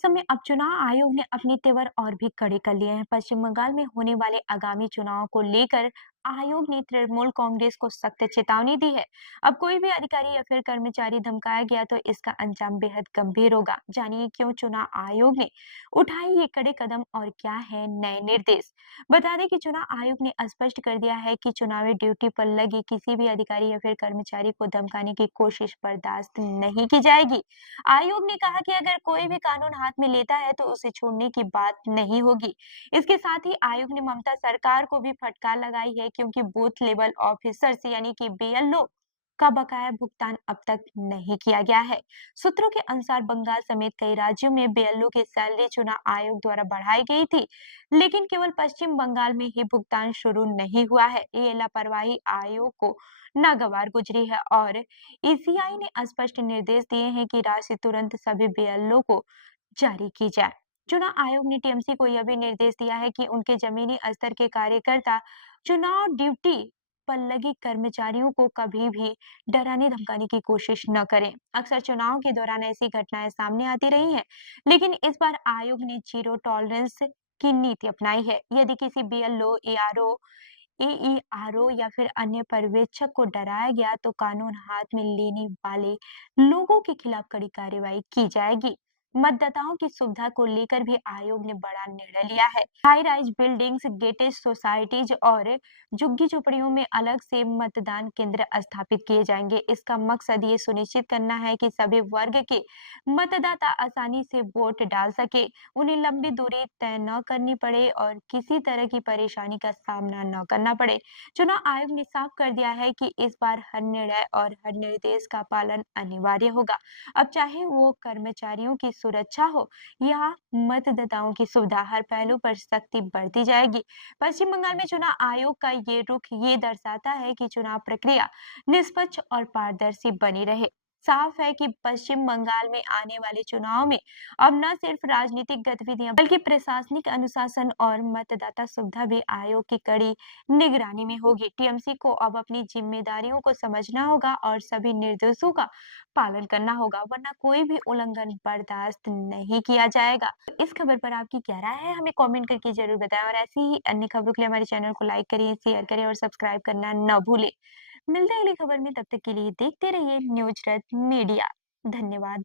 मौसम में अब चुनाव आयोग ने अपने तेवर और भी कड़े कर लिए हैं। पश्चिम बंगाल में होने वाले आगामी चुनाव को लेकर आयोग ने तृणमूल कांग्रेस को सख्त चेतावनी दी है। अब कोई भी अधिकारी या फिर कर्मचारी धमकाया गया तो इसका अंजाम बेहद गंभीर होगा। जानिए क्यों चुनाव आयोग ने उठाए ये कड़े कदम और क्या है नए निर्देश। बता दें कि चुनाव आयोग ने स्पष्ट कर दिया है कि चुनावी ड्यूटी पर लगे किसी भी अधिकारी या फिर कर्मचारी को धमकाने की कोशिश बर्दाश्त नहीं की जाएगी। आयोग ने कहा कि अगर कोई भी कानून हाथ में लेता है तो उसे छोड़ने की बात नहीं होगी। इसके साथ ही आयोग ने ममता सरकार को भी फटकार लगाई है, क्योंकि बूथ लेवल ऑफिसर्स यानी कि बीएलओ का बकाया भुगतान अब तक नहीं किया गया है। सूत्रों के अनुसार बंगाल समेत कई राज्यों में बीएलओ की सैलरी चुनाव आयोग द्वारा बढ़ाई गई थी, लेकिन केवल पश्चिम बंगाल में ही भुगतान शुरू नहीं हुआ है। ये लापरवाही आयोग को नागवार गुजरी है और ईसीआई ने स्पष्ट निर्देश दिए हैं कि राशि तुरंत सभी बीएलओ को जारी की जाए। चुनाव आयोग ने टीएमसी को यह भी निर्देश दिया है कि उनके जमीनी स्तर के कार्यकर्ता चुनाव ड्यूटी पर लगे कर्मचारियों को कभी भी डराने धमकाने की कोशिश न करें। अक्सर चुनाव के दौरान ऐसी घटनाएं सामने आती रही हैं, लेकिन इस बार आयोग ने जीरो टॉलरेंस की नीति अपनाई है। यदि किसी बीएलओ, एआरओ, एईआरओ या फिर अन्य पर्यवेक्षक को डराया गया तो कानून हाथ में लेने वाले लोगों के खिलाफ कड़ी कार्रवाई की जाएगी। मतदाताओं की सुविधा को लेकर भी आयोग ने बड़ा निर्णय लिया है। High rise buildings, gated societies और झुग्गी झोपड़ियों में अलग से मतदान केंद्र स्थापित किए जाएंगे। इसका मकसद ये सुनिश्चित करना है कि सभी वर्ग के मतदाता आसानी से वोट डाल सके, उन्हें लंबी दूरी तय न करनी पड़े और किसी तरह की परेशानी का सामना न करना पड़े। चुनाव आयोग ने साफ कर दिया है कि इस बार हर निर्णय और हर निर्देश का पालन अनिवार्य होगा। अब चाहे वो कर्मचारियों की सुरक्षा हो या मतदाताओं की सुविधा, हर पहलू पर सख्ती बरती जाएगी। पश्चिम बंगाल में चुनाव आयोग का ये रुख ये दर्शाता है कि चुनाव प्रक्रिया निष्पक्ष और पारदर्शी बनी रहे। साफ है कि पश्चिम बंगाल में आने वाले चुनाव में अब न सिर्फ राजनीतिक गतिविधियां बल्कि प्रशासनिक अनुशासन और मतदाता सुविधा भी आयोग की कड़ी निगरानी में होगी। टीएमसी को अब अपनी जिम्मेदारियों को समझना होगा और सभी निर्देशों का पालन करना होगा, वरना कोई भी उल्लंघन बर्दाश्त नहीं किया जाएगा। तो इस खबर पर आपकी क्या राय है, हमें कमेंट करके जरूर बताएं और ऐसी ही अन्य खबरों के लिए हमारे चैनल को लाइक करिए, शेयर करें और सब्सक्राइब करना न भूलें। मिलते हैं अगली खबर में, तब तक के लिए देखते रहिए न्यूज रथ मीडिया। धन्यवाद।